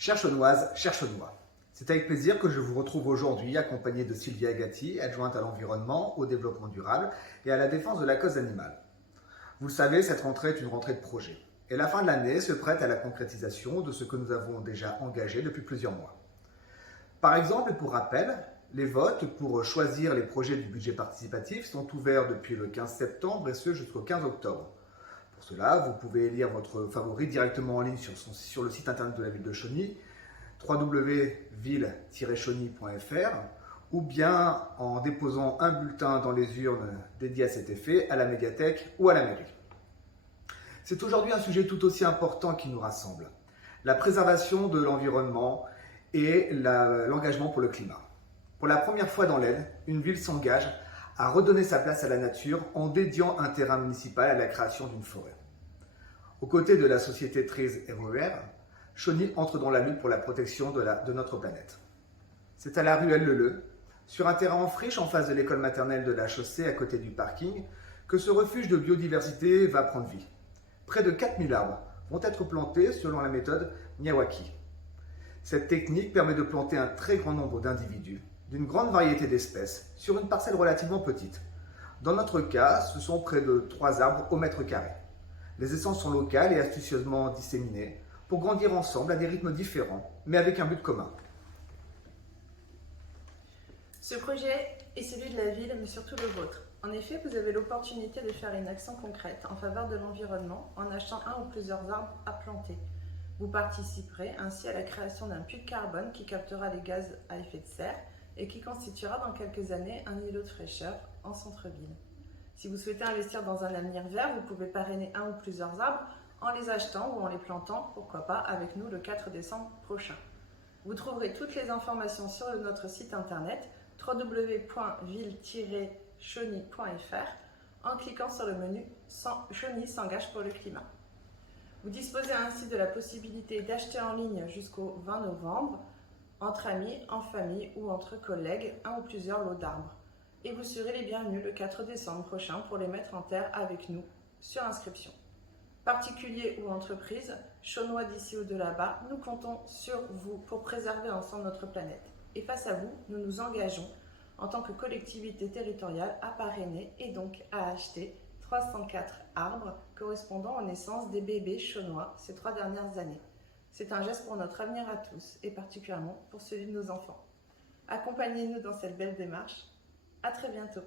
Chères Chaunoises, chers Chaunois, c'est avec plaisir que je vous retrouve aujourd'hui accompagné de Sylvia Gatti, adjointe à l'environnement, au développement durable et à la défense de la cause animale. Vous le savez, cette rentrée est une rentrée de projet. Et la fin de l'année se prête à la concrétisation de ce que nous avons déjà engagé depuis plusieurs mois. Par exemple, pour rappel, les votes pour choisir les projets du budget participatif sont ouverts depuis le 15 septembre et ce jusqu'au 15 octobre. Pour cela, vous pouvez élire votre favori directement en ligne sur le site internet de la ville de Chauny, www.ville-chauny.fr, ou bien en déposant un bulletin dans les urnes dédiées à cet effet à la médiathèque ou à la mairie. C'est aujourd'hui un sujet tout aussi important qui nous rassemble, la préservation de l'environnement et l'engagement pour le climat. Pour la première fois dans l'Aisne, une ville s'engage à redonner sa place à la nature en dédiant un terrain municipal à la création d'une forêt. Aux côtés de la société Trees Everywhere, Chauny entre dans la lutte pour la protection de notre planète. C'est à la ruelle Leleu, sur un terrain en friche en face de l'école maternelle de la Chaussée à côté du parking, que ce refuge de biodiversité va prendre vie. Près de 4000 arbres vont être plantés selon la méthode Miyawaki. Cette technique permet de planter un très grand nombre d'individus, d'une grande variété d'espèces, sur une parcelle relativement petite. Dans notre cas, ce sont près de 3 arbres au mètre carré. Les essences sont locales et astucieusement disséminées pour grandir ensemble à des rythmes différents, mais avec un but commun. Ce projet est celui de la ville, mais surtout le vôtre. En effet, vous avez l'opportunité de faire une action concrète en faveur de l'environnement en achetant un ou plusieurs arbres à planter. Vous participerez ainsi à la création d'un puits de carbone qui captera les gaz à effet de serre et qui constituera dans quelques années un îlot de fraîcheur en centre-ville. Si vous souhaitez investir dans un avenir vert, vous pouvez parrainer un ou plusieurs arbres en les achetant ou en les plantant, pourquoi pas, avec nous le 4 décembre prochain. Vous trouverez toutes les informations sur notre site internet www.ville-chauny.fr en cliquant sur le menu Chauny s'engage pour le climat. Vous disposez ainsi de la possibilité d'acheter en ligne jusqu'au 20 novembre, entre amis, en famille ou entre collègues, un ou plusieurs lots d'arbres. Et vous serez les bienvenus le 4 décembre prochain pour les mettre en terre avec nous sur inscription. Particuliers ou entreprises, Chaunois d'ici ou de là-bas, nous comptons sur vous pour préserver ensemble notre planète. Et face à vous, nous nous engageons en tant que collectivité territoriale à parrainer et donc à acheter 304 arbres correspondant aux naissances des bébés chaunois ces 3 dernières années. C'est un geste pour notre avenir à tous et particulièrement pour celui de nos enfants. Accompagnez-nous dans cette belle démarche. À très bientôt.